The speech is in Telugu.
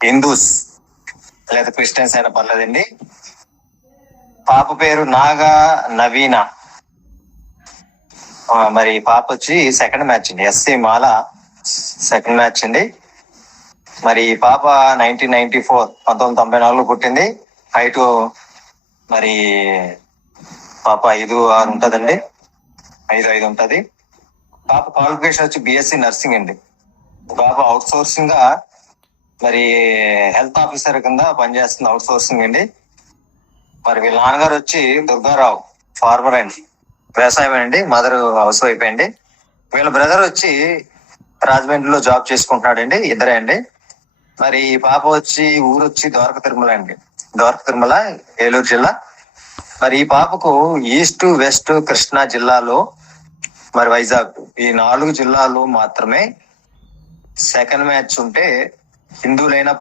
హిందూస్ లేదా క్రిస్టియన్స్ అయినా పర్లేదండి. పాప పేరు నాగా నవీన. మరి పాప వచ్చి సెకండ్ మ్యాచ్ అండి, ఎస్సి మాల సెకండ్ మ్యాచ్ అండి. మరి పాప 1994 1994 పుట్టింది. హైట్ మరి పాప 5'6" ఉంటదండి, 5'5" ఉంటది. పాప క్వాలిఫికేషన్ వచ్చి బిఎస్సి నర్సింగ్ అండి. పాప అవుట్ సోర్సింగ్ గా మరి హెల్త్ ఆఫీసర్ కింద పనిచేస్తుంది, అవుట్ సోర్సింగ్ అండి. మరి వీళ్ళ నాన్నగారు వచ్చి దుర్గారావు, ఫార్మర్ అండి, వ్యవసాయం అండి. మదర్ హౌస్ వైఫ్ అండి. వీళ్ళ బ్రదర్ వచ్చి రాజమండ్రిలో జాబ్ చేసుకుంటున్నాడండి, ఇద్దరే అండి. మరి ఈ పాప వచ్చి ఊరు వచ్చి ద్వారక తిరుమల అండి, ద్వారక తిరుమల ఏలూరు జిల్లా. మరి ఈ పాపకు ఈస్ట్ వెస్ట్ కృష్ణా జిల్లాలో మరి వైజాగ్ ఈ 4 జిల్లాల్లో మాత్రమే సెకండ్ మ్యాచ్ ఉంటే హిందువులైనా